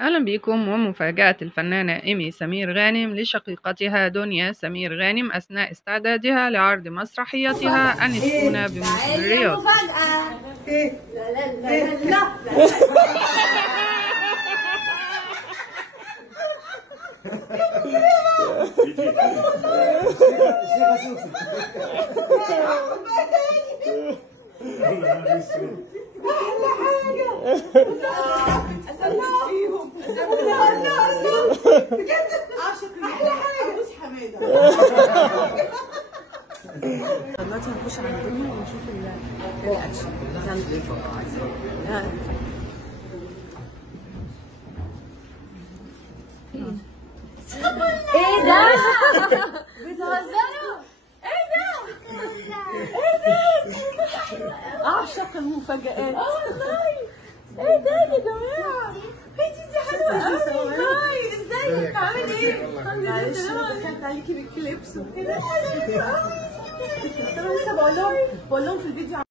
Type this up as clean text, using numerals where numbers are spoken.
أهلا بكم. ومفاجأة الفنانة إيمي سمير غانم لشقيقتها دنيا سمير غانم أثناء استعدادها لعرض مسرحيتها أنستونا بموسم الرياض. مفاجأة. لا لا لا لا أحلى حاجة. أسمع فيهم. بجد أحلى حاجة. بص حمادة. دلوقتي هنخش على الدنيا ونشوف الرياكشن. ايه ده؟ بتهزروا؟ ايه ده؟ اعشق المفاجآت. والله ايه ده يا جماعة؟ دي حلوة قوي. هاي ازيك؟ عامل ايه؟ معلش دخلت عليكي بالكليبس وكده. حلوة قوي. بس انا لسه بقول لهم في الفيديو